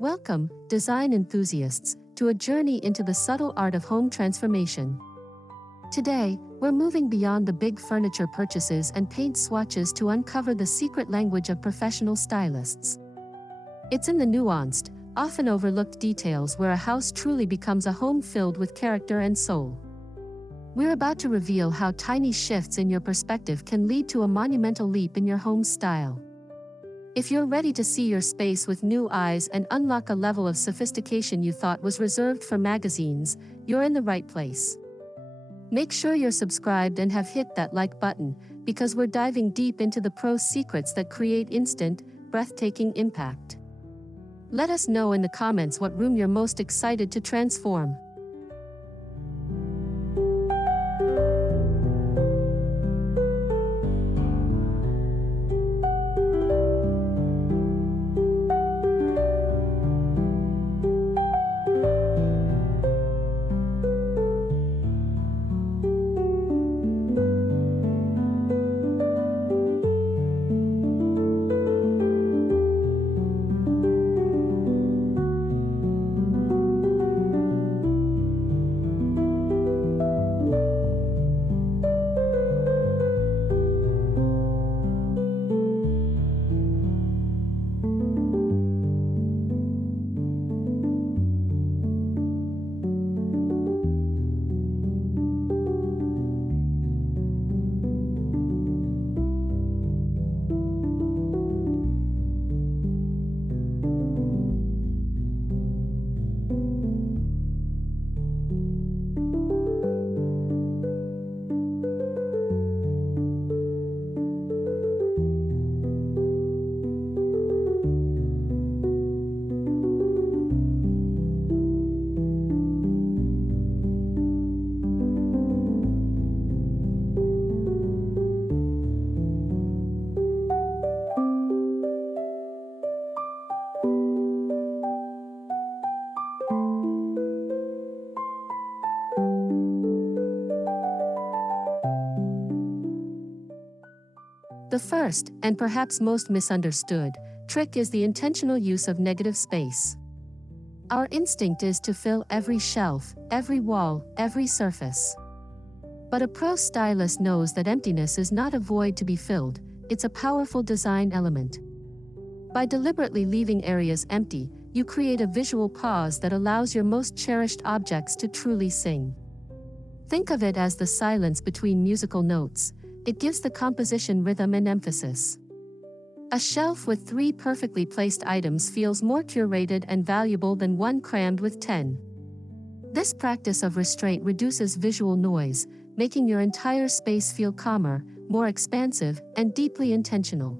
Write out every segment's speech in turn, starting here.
Welcome, design enthusiasts, to a journey into the subtle art of home transformation. Today, we're moving beyond the big furniture purchases and paint swatches to uncover the secret language of professional stylists. It's in the nuanced, often overlooked details where a house truly becomes a home filled with character and soul. We're about to reveal how tiny shifts in your perspective can lead to a monumental leap in your home's style. If you're ready to see your space with new eyes and unlock a level of sophistication you thought was reserved for magazines, you're in the right place. Make sure you're subscribed and have hit that like button, because we're diving deep into the pro secrets that create instant, breathtaking impact. Let us know in the comments what room you're most excited to transform. The first, and perhaps most misunderstood, trick is the intentional use of negative space. Our instinct is to fill every shelf, every wall, every surface. But a pro stylist knows that emptiness is not a void to be filled, it's a powerful design element. By deliberately leaving areas empty, you create a visual pause that allows your most cherished objects to truly sing. Think of it as the silence between musical notes. It gives the composition rhythm and emphasis. A shelf with 3 perfectly placed items feels more curated and valuable than one crammed with 10. This practice of restraint reduces visual noise, making your entire space feel calmer, more expansive, and deeply intentional.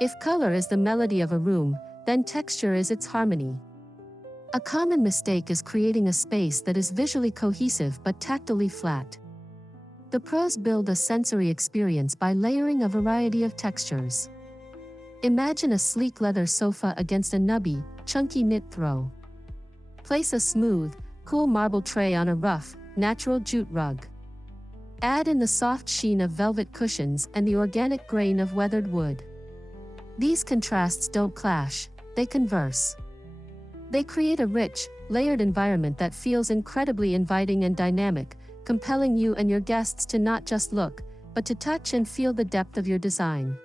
If color is the melody of a room, then texture is its harmony. A common mistake is creating a space that is visually cohesive but tactily flat. The pros build a sensory experience by layering a variety of textures. Imagine a sleek leather sofa against a nubby, chunky knit throw. Place a smooth, cool marble tray on a rough, natural jute rug. Add in the soft sheen of velvet cushions and the organic grain of weathered wood. These contrasts don't clash, they converse. They create a rich, layered environment that feels incredibly inviting and dynamic, compelling you and your guests to not just look, but to touch and feel the depth of your design.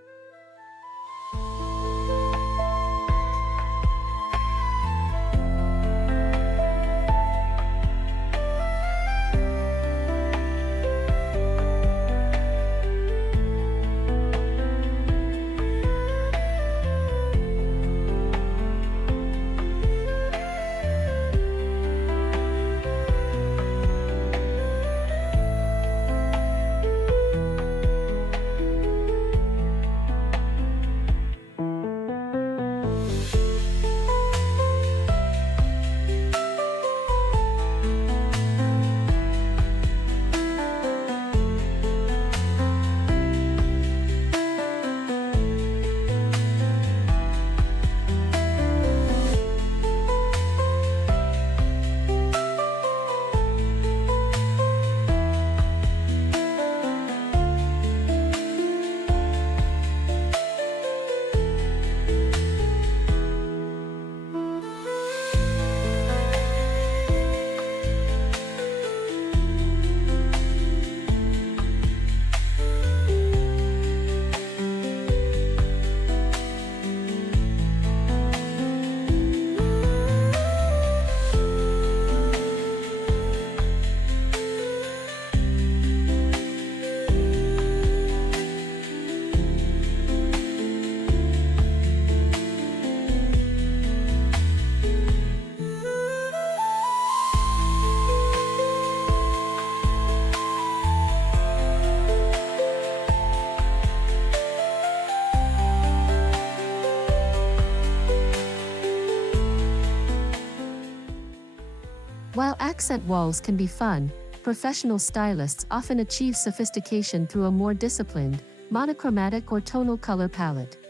accent walls can be fun, professional stylists often achieve sophistication through a more disciplined, monochromatic or tonal color palette.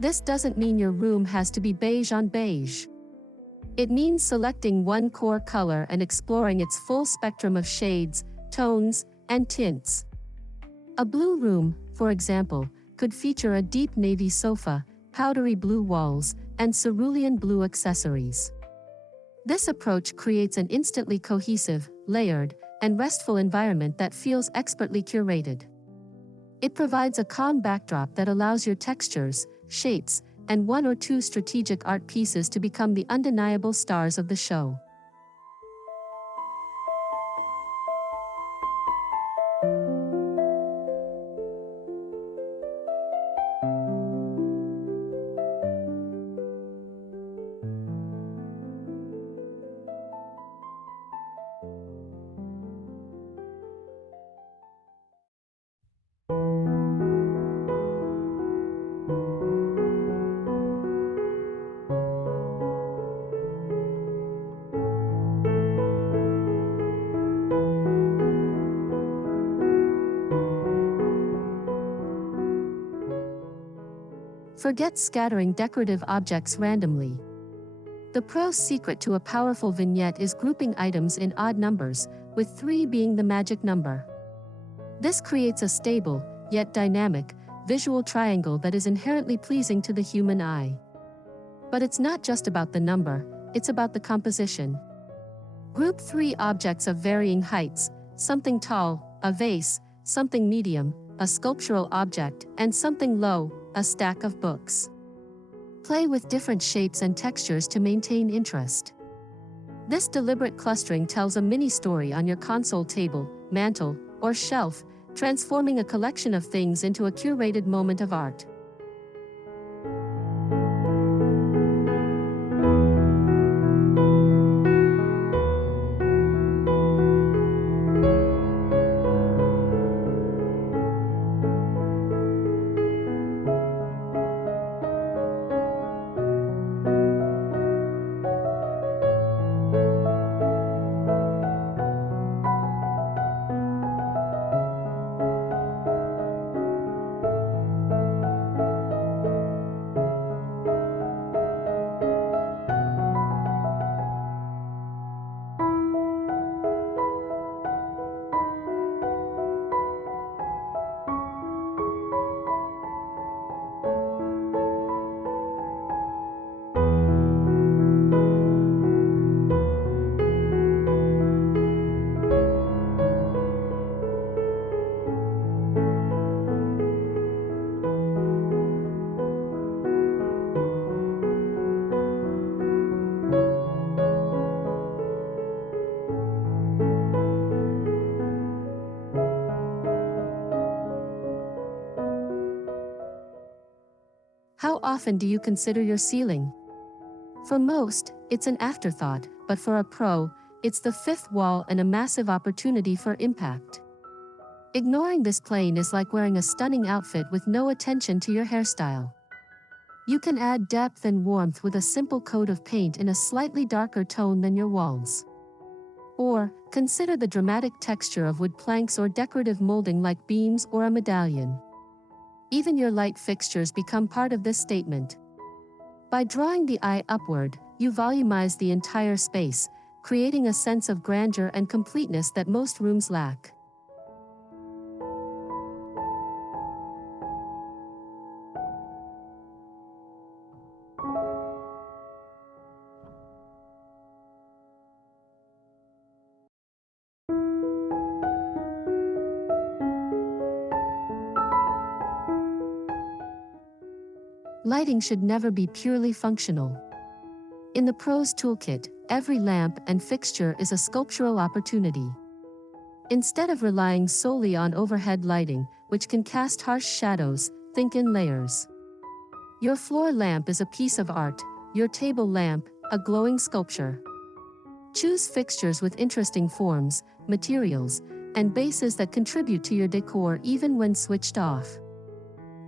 This doesn't mean your room has to be beige on beige. It means selecting one core color and exploring its full spectrum of shades, tones, and tints. A blue room, for example, could feature a deep navy sofa, powdery blue walls, and cerulean blue accessories. This approach creates an instantly cohesive, layered, and restful environment that feels expertly curated. It provides a calm backdrop that allows your textures, shapes, and one or two strategic art pieces to become the undeniable stars of the show. Forget scattering decorative objects randomly. The pro's secret to a powerful vignette is grouping items in odd numbers, with 3 being the magic number. This creates a stable, yet dynamic, visual triangle that is inherently pleasing to the human eye. But it's not just about the number, it's about the composition. Group 3 objects of varying heights, something tall, a vase, something medium, a sculptural object, and something low, a stack of books. Play with different shapes and textures to maintain interest. This deliberate clustering tells a mini story on your console table, mantle, or shelf, transforming a collection of things into a curated moment of art. How often do you consider your ceiling? For most, it's an afterthought, but for a pro, it's the fifth wall and a massive opportunity for impact. Ignoring this plane is like wearing a stunning outfit with no attention to your hairstyle. You can add depth and warmth with a simple coat of paint in a slightly darker tone than your walls. Or, consider the dramatic texture of wood planks or decorative molding like beams or a medallion. Even your light fixtures become part of this statement. By drawing the eye upward, you volumize the entire space, creating a sense of grandeur and completeness that most rooms lack. Lighting should never be purely functional. In the pro's toolkit, every lamp and fixture is a sculptural opportunity. Instead of relying solely on overhead lighting, which can cast harsh shadows, think in layers. Your floor lamp is a piece of art, your table lamp, a glowing sculpture. Choose fixtures with interesting forms, materials, and bases that contribute to your decor even when switched off.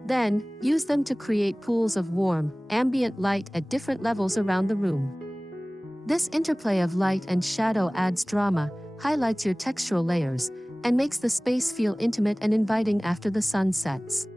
Then, use them to create pools of warm, ambient light at different levels around the room. This interplay of light and shadow adds drama, highlights your textural layers, and makes the space feel intimate and inviting after the sun sets.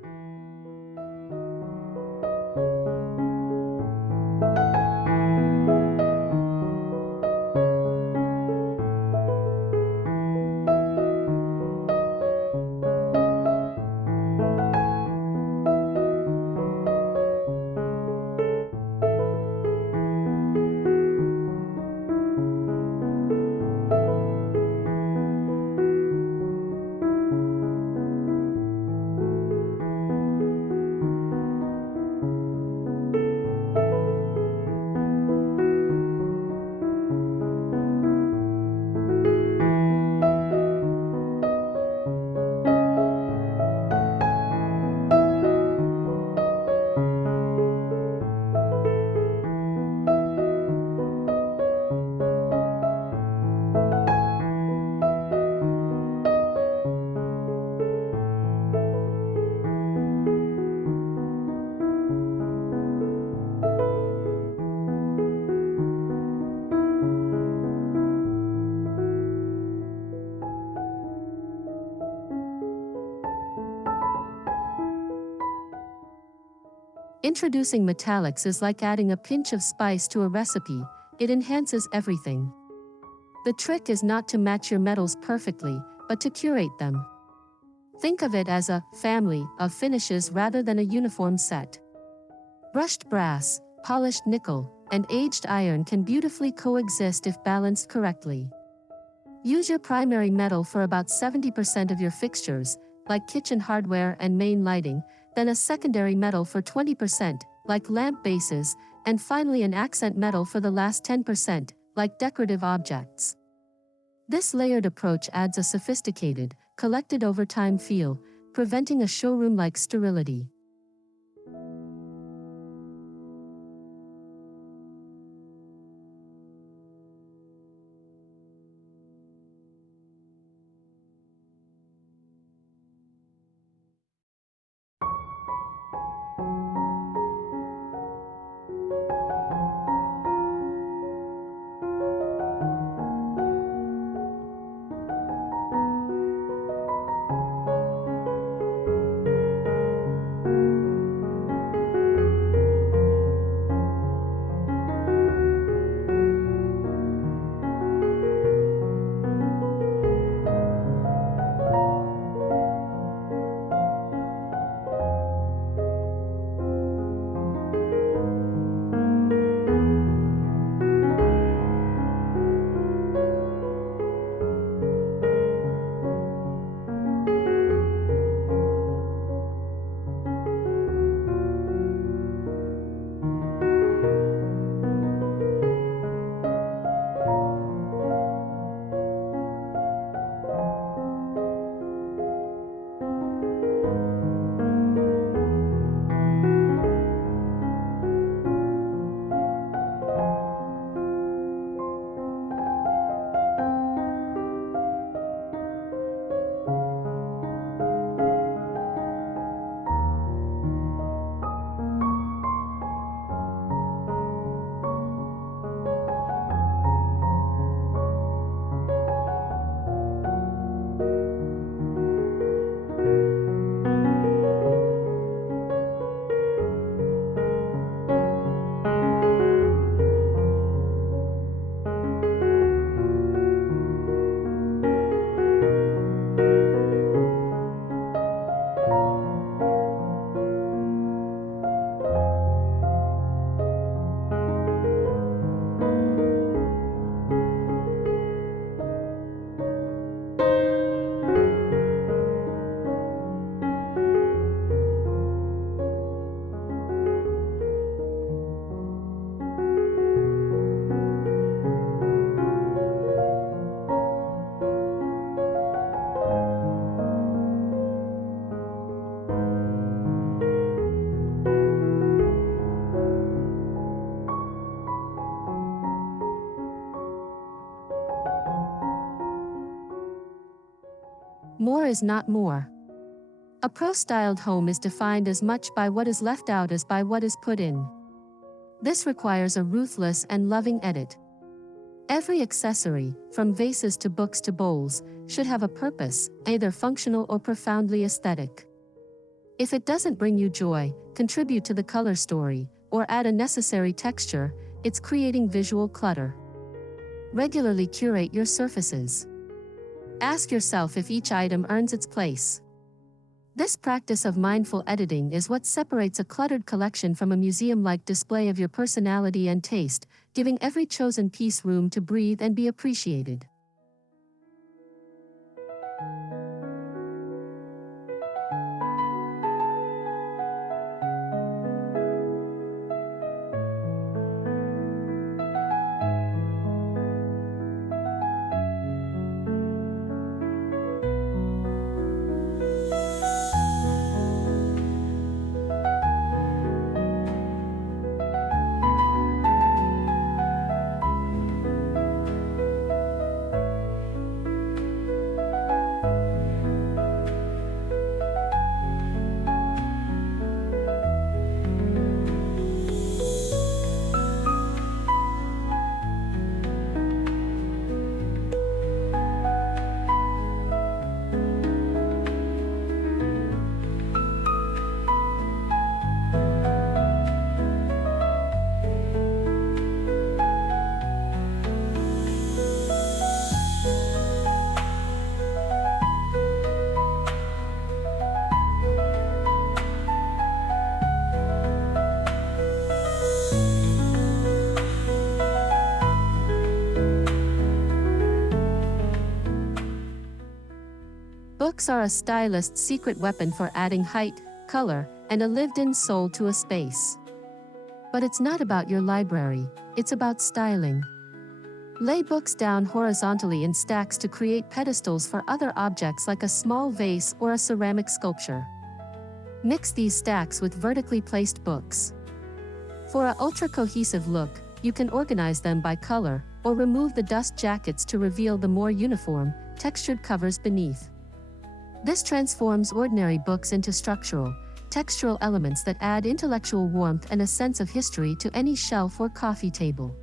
Introducing metallics is like adding a pinch of spice to a recipe. It enhances everything. The trick is not to match your metals perfectly, but to curate them. Think of it as a family of finishes rather than a uniform set. Brushed brass, polished nickel, and aged iron can beautifully coexist if balanced correctly. Use your primary metal for about 70% of your fixtures, like kitchen hardware and main lighting, then a secondary metal for 20%, like lamp bases, and finally an accent metal for the last 10%, like decorative objects. This layered approach adds a sophisticated, collected over time feel, preventing a showroom-like sterility. More is not more. A pro-styled home is defined as much by what is left out as by what is put in. This requires a ruthless and loving edit. Every accessory, from vases to books to bowls, should have a purpose, either functional or profoundly aesthetic. If it doesn't bring you joy, contribute to the color story, or add a necessary texture, it's creating visual clutter. Regularly curate your surfaces. Ask yourself if each item earns its place. This practice of mindful editing is what separates a cluttered collection from a museum-like display of your personality and taste, giving every chosen piece room to breathe and be appreciated. Books are a stylist's secret weapon for adding height, color, and a lived-in soul to a space. But it's not about your library, it's about styling. Lay books down horizontally in stacks to create pedestals for other objects like a small vase or a ceramic sculpture. Mix these stacks with vertically placed books. For an ultra-cohesive look, you can organize them by color, or remove the dust jackets to reveal the more uniform, textured covers beneath. This transforms ordinary books into structural, textural elements that add intellectual warmth and a sense of history to any shelf or coffee table.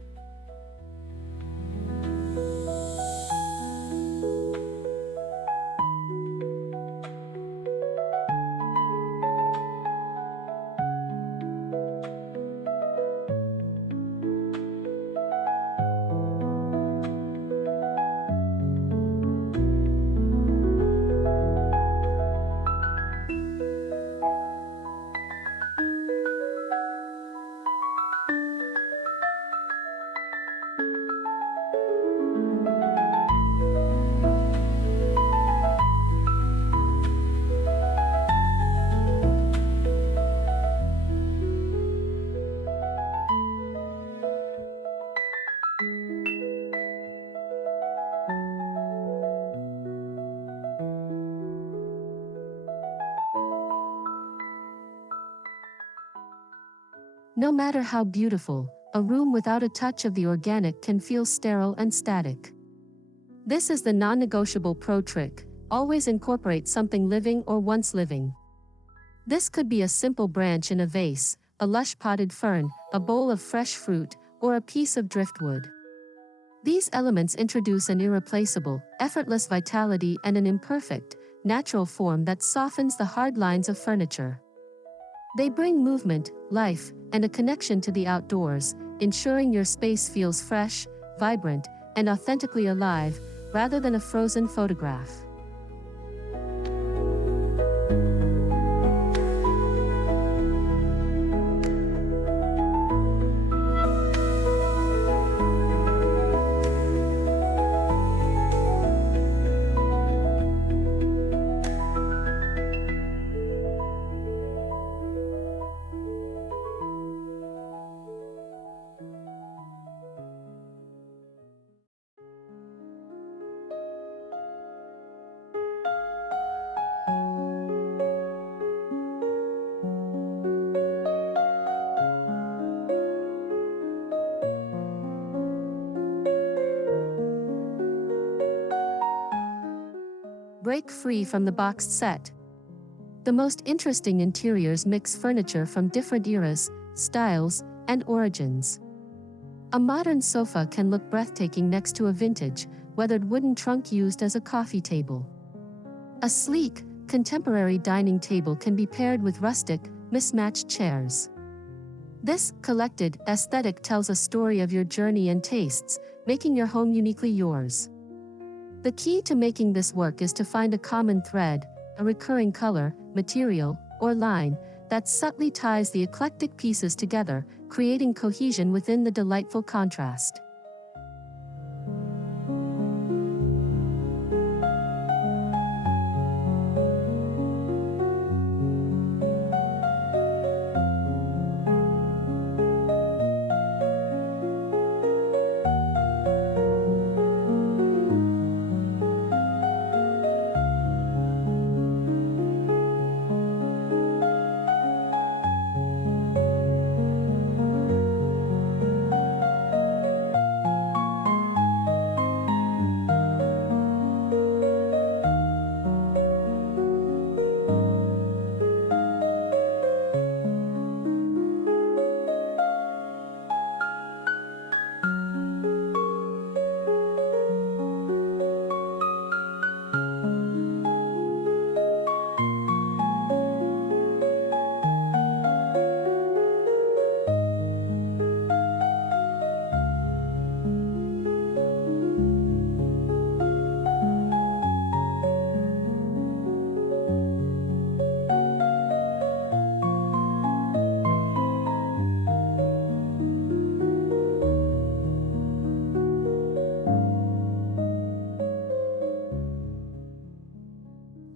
No matter how beautiful, a room without a touch of the organic can feel sterile and static. This is the non-negotiable pro trick: always incorporate something living or once living. This could be a simple branch in a vase, a lush potted fern, a bowl of fresh fruit, or a piece of driftwood. These elements introduce an irreplaceable, effortless vitality and an imperfect, natural form that softens the hard lines of furniture. They bring movement, life, and a connection to the outdoors, ensuring your space feels fresh, vibrant, and authentically alive, rather than a frozen photograph. Break free from the boxed set. The most interesting interiors mix furniture from different eras, styles, and origins. A modern sofa can look breathtaking next to a vintage, weathered wooden trunk used as a coffee table. A sleek, contemporary dining table can be paired with rustic, mismatched chairs. This collected aesthetic tells a story of your journey and tastes, making your home uniquely yours. The key to making this work is to find a common thread, a recurring color, material, or line that subtly ties the eclectic pieces together, creating cohesion within the delightful contrast.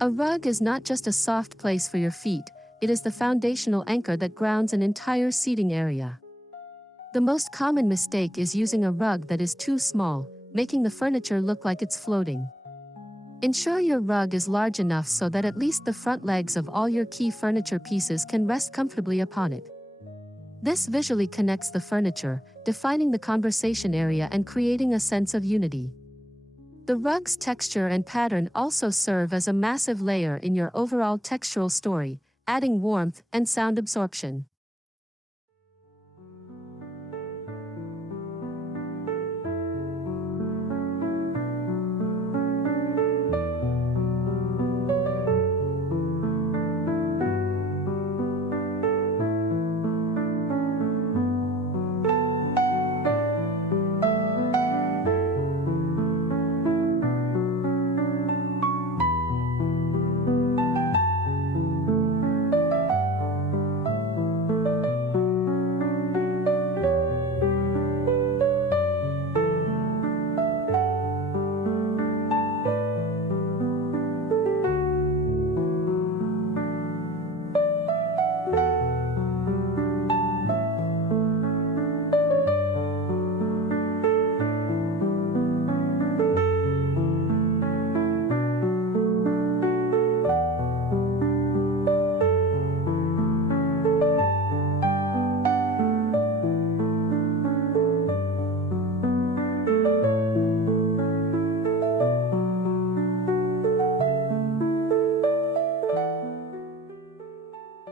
A rug is not just a soft place for your feet, it is the foundational anchor that grounds an entire seating area. The most common mistake is using a rug that is too small, making the furniture look like it's floating. Ensure your rug is large enough so that at least the front legs of all your key furniture pieces can rest comfortably upon it. This visually connects the furniture, defining the conversation area and creating a sense of unity. The rug's texture and pattern also serve as a massive layer in your overall textural story, adding warmth and sound absorption.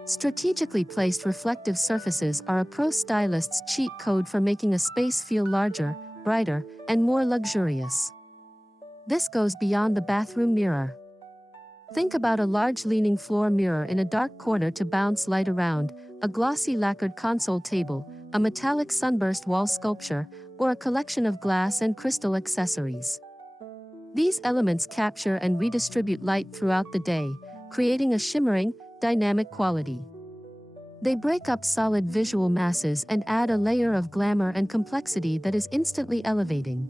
Strategically placed reflective surfaces are a pro stylist's cheat code for making a space feel larger, brighter, and more luxurious. This goes beyond the bathroom mirror. Think about a large leaning floor mirror in a dark corner to bounce light around, a glossy lacquered console table, a metallic sunburst wall sculpture, or a collection of glass and crystal accessories. These elements capture and redistribute light throughout the day, creating a shimmering, dynamic quality. They break up solid visual masses and add a layer of glamour and complexity that is instantly elevating.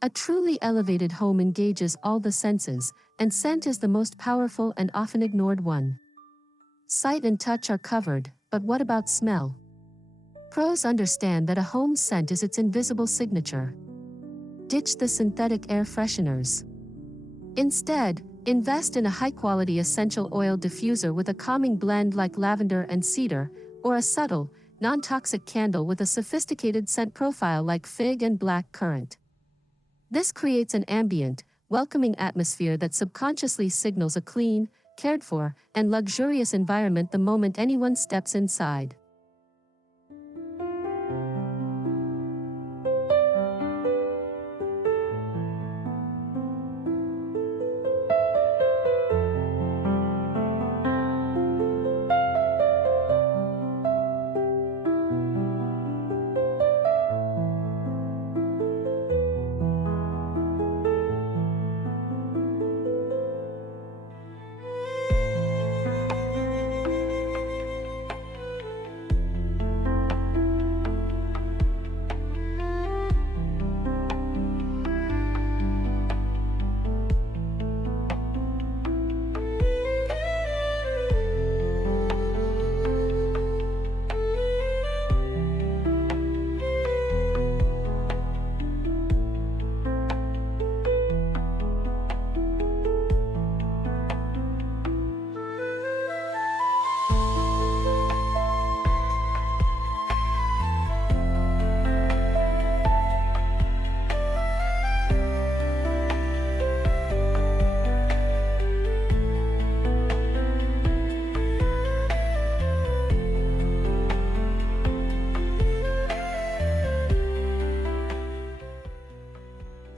A truly elevated home engages all the senses, and scent is the most powerful and often ignored one. Sight and touch are covered, but what about smell? Pros understand that a home's scent is its invisible signature. Ditch the synthetic air fresheners. Instead, invest in a high-quality essential oil diffuser with a calming blend like lavender and cedar, or a subtle, non-toxic candle with a sophisticated scent profile like fig and black currant. This creates an ambient, welcoming atmosphere that subconsciously signals a clean, cared for, and luxurious environment the moment anyone steps inside.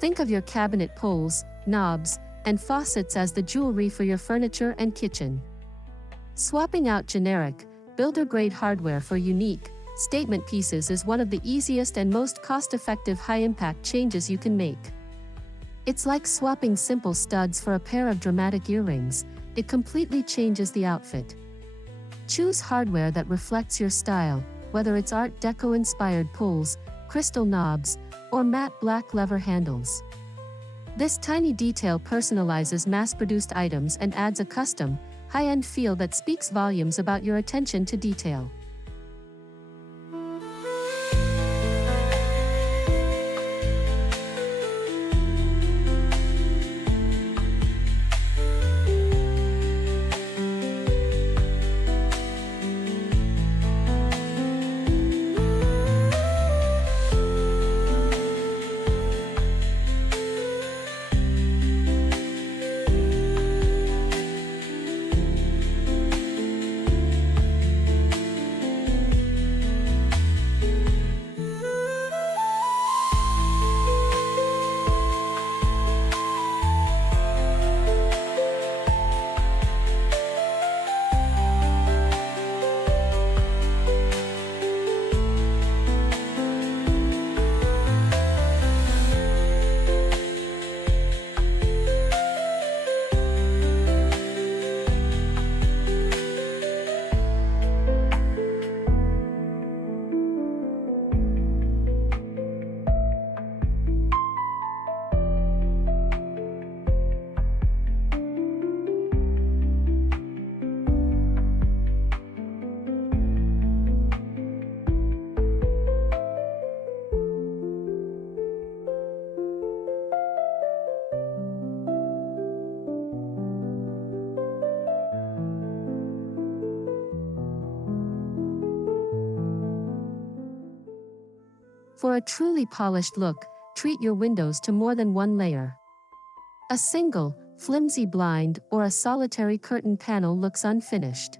Think of your cabinet pulls, knobs, and faucets as the jewelry for your furniture and kitchen. Swapping out generic, builder-grade hardware for unique, statement pieces is one of the easiest and most cost-effective high-impact changes you can make. It's like swapping simple studs for a pair of dramatic earrings. It completely changes the outfit. Choose hardware that reflects your style, whether it's Art Deco-inspired pulls, crystal knobs, or matte black lever handles. This tiny detail personalizes mass-produced items and adds a custom, high-end feel that speaks volumes about your attention to detail. For a truly polished look, treat your windows to more than one layer. A single, flimsy blind or a solitary curtain panel looks unfinished.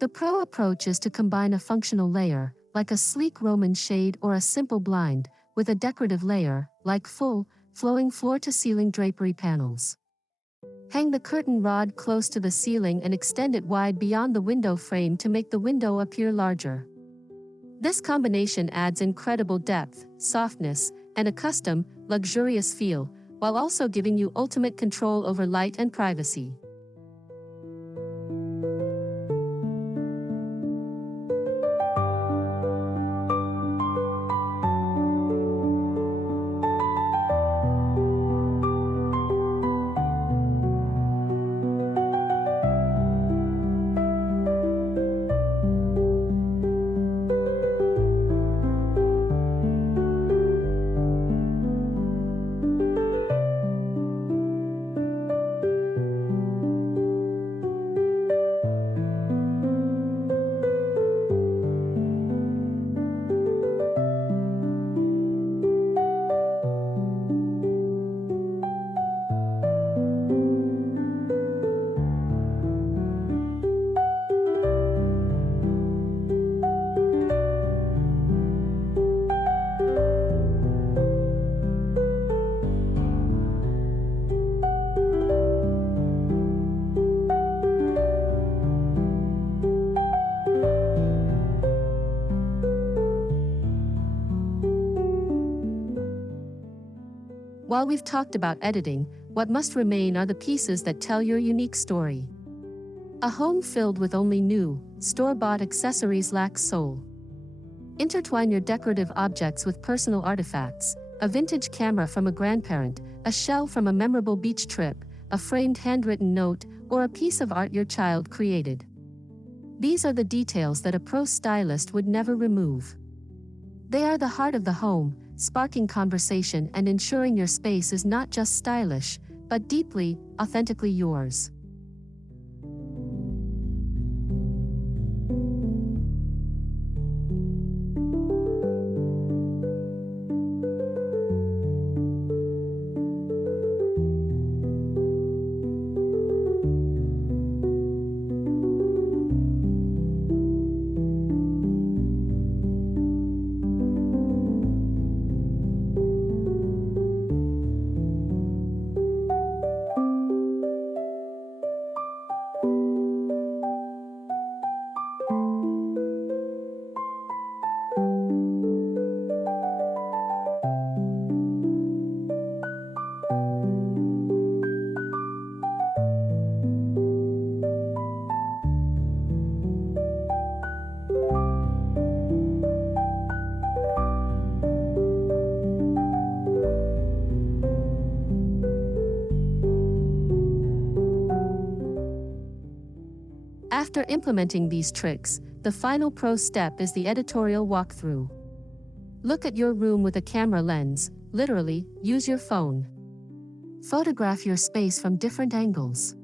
The pro approach is to combine a functional layer, like a sleek Roman shade or a simple blind, with a decorative layer, like full, flowing floor-to-ceiling drapery panels. Hang the curtain rod close to the ceiling and extend it wide beyond the window frame to make the window appear larger. This combination adds incredible depth, softness, and a custom, luxurious feel, while also giving you ultimate control over light and privacy. While we've talked about editing, what must remain are the pieces that tell your unique story. A home filled with only new, store-bought accessories lacks soul. Intertwine your decorative objects with personal artifacts, a vintage camera from a grandparent, a shell from a memorable beach trip, a framed handwritten note, or a piece of art your child created. These are the details that a pro stylist would never remove. They are the heart of the home, sparking conversation and ensuring your space is not just stylish, but deeply, authentically yours. After implementing these tricks, the final pro step is the editorial walkthrough. Look at your room with a camera lens, literally, use your phone. Photograph your space from different angles.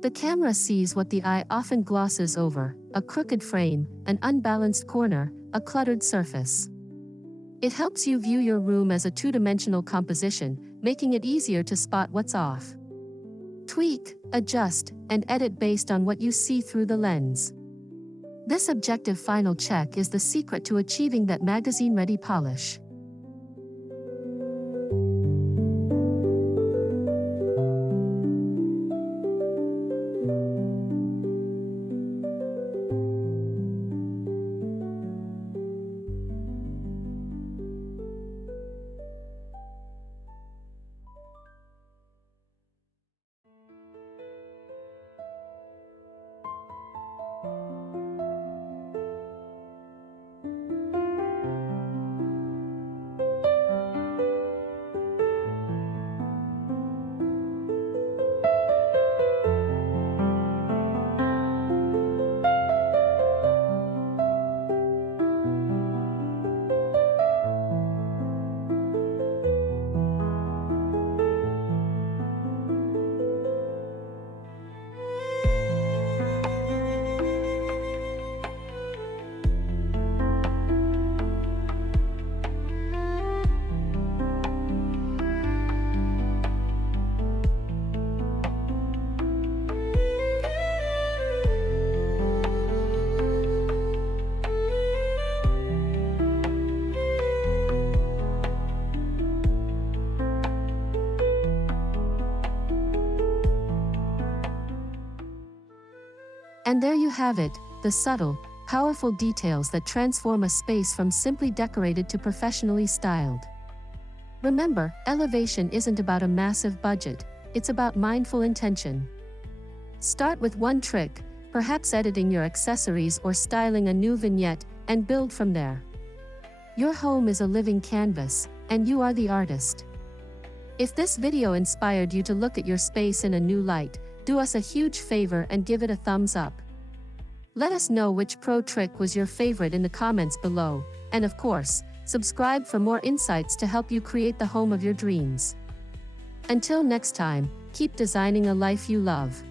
The camera sees what the eye often glosses over: a crooked frame, an unbalanced corner, a cluttered surface. It helps you view your room as a two-dimensional composition, making it easier to spot what's off. Tweak, adjust, and edit based on what you see through the lens. This objective final check is the secret to achieving that magazine-ready polish. And there you have it, the subtle, powerful details that transform a space from simply decorated to professionally styled. Remember, elevation isn't about a massive budget, it's about mindful intention. Start with one trick, perhaps editing your accessories or styling a new vignette, and build from there. Your home is a living canvas, and you are the artist. If this video inspired you to look at your space in a new light, do us a huge favor and give it a thumbs up. Let us know which pro trick was your favorite in the comments below, and of course, subscribe for more insights to help you create the home of your dreams. Until next time, keep designing a life you love.